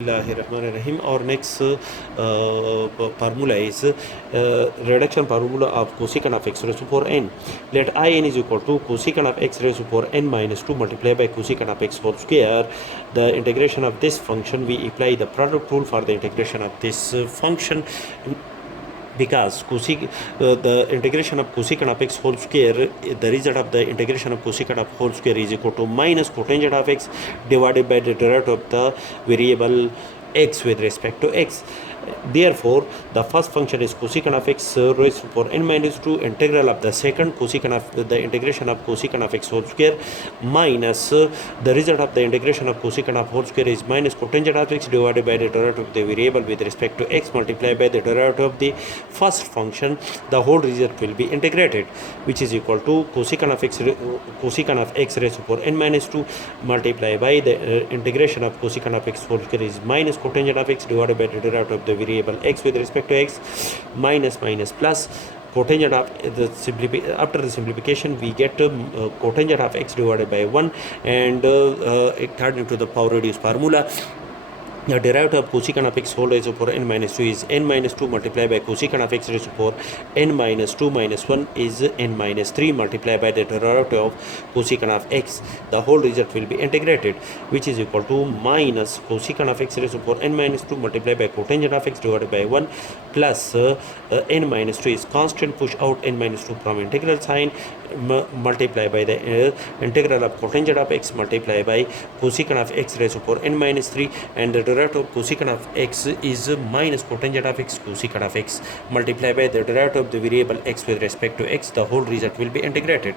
Bismillahirrahmanirrahim. Our next formula is reduction formula of cosecant of x raised to power n. Let in is equal to cosecant of x raised to power n minus 2 multiplied by cosecant of x whole square. The integration of this function, we apply the product rule for the integration of this function, because the integration of cosecant of x whole square, the result of the integration of cosecant of whole square is equal to minus cotangent of x divided by the derivative of the variable x with respect to x. Therefore, the first function is cosecant of x raised to power n minus 2 integral of the second cosecant of the integration of cosecant of x whole square minus the result of the integration of cosecant of whole square is minus cotangent of x divided by the derivative of the variable with respect to x multiplied by the derivative of the first function. The whole result will be integrated, which is equal to cosecant of x raised to power n minus 2 multiplied by the integration of cosecant of x whole square is minus cotangent of x divided by the derivative of the variable x with respect to x minus plus cotangent of after the simplification we get cotangent of x divided by 1, and according to the power reduced formula, the derivative of cosecant of x whole raised to power n minus 2 is n minus 2 multiplied by cosecant of x raised to power n minus 2 minus 1 is n minus 3 multiplied by the derivative of cosecant of x. The whole result will be integrated, which is equal to minus cosecant of x raised to power n minus 2 multiplied by cotangent of x divided by 1 plus n minus 2 is constant, push out n minus 2 from integral sign, multiplied by the integral of cotangent of x multiplied by cosecant of x raised to power n minus 3, and the derivative of cosecant of x is minus cotangent of x cosecant of x multiplied by the derivative of the variable x with respect to x. The whole result will be integrated,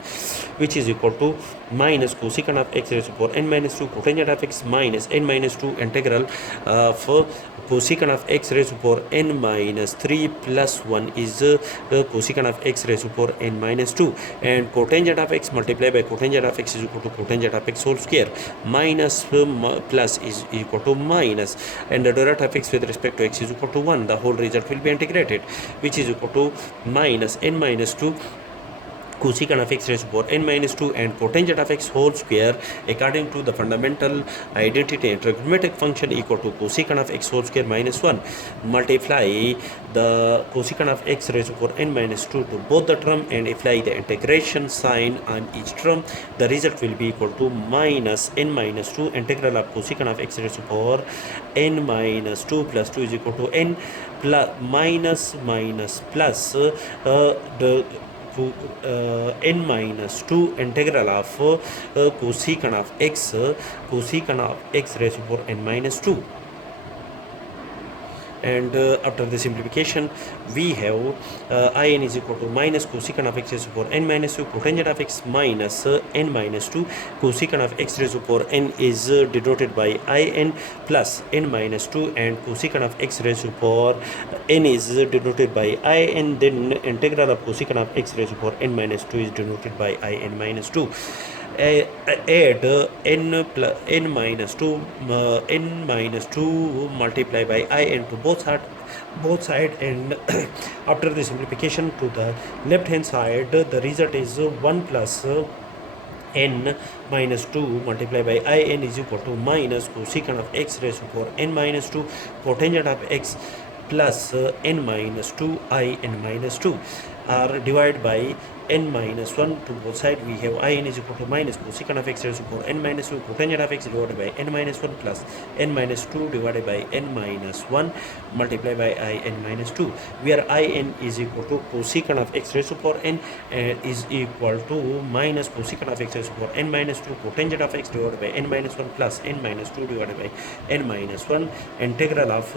which is equal to minus cosecant of x raised to power n minus 2 cotangent of x minus n minus 2 integral of cosecant of x raised to power n minus 3 plus 1 is cosecant of x raised to power n minus 2, and cotangent of x multiplied by cotangent of x is equal to cotangent of x whole square minus plus is equal to minus, and the derivative of x with respect to x is equal to 1. The whole result will be integrated, which is equal to minus n minus 2 cosecant of x raised to power n minus 2 and cotangent of x whole square according to the fundamental identity and trigonometric function equal to cosecant of x whole square minus 1. Multiply the cosecant of x raised to power n minus 2 to both the term and apply the integration sign on each term. The result will be equal to minus n minus 2 integral of cosecant of x raised to power n minus 2 plus 2 is equal to n plus minus plus the n minus 2 integral of cosecant of x raised to power n minus 2. And after the simplification we have in is equal to minus cosecant of x raised to power n minus 2 cotangent of x minus n minus 2 cosecant of x raised to power n is denoted by in plus n minus 2, and cosecant of x raised to power n is denoted by in, then integral of cosecant of x raised to power n minus 2 is denoted by in minus 2. Add n minus 2 multiplied by in to both side, and after the simplification to the left hand side, the result is 1 plus n minus 2 multiplied by in is equal to minus cosecant of x raised to power n minus 2 cotangent of x plus n minus 2 in minus 2 are divided by n minus 1 to both sides. We have in is equal to minus cosecant of x raised to power n minus 2 cotangent of x divided by n minus 1 plus n minus 2 divided by n minus 1 multiplied by in minus 2, where in is equal to cosecant of x raised to power n is equal to minus cosecant of x raised to power n minus 2 cotangent of x divided by n minus 1 plus n minus 2 divided by n minus 1. Integral of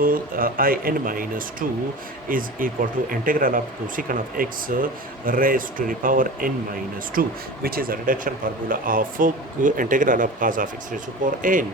in minus 2 is equal to integral of cosecant of x raised to the power n minus 2, which is a reduction formula of integral of cos of x raised to power n.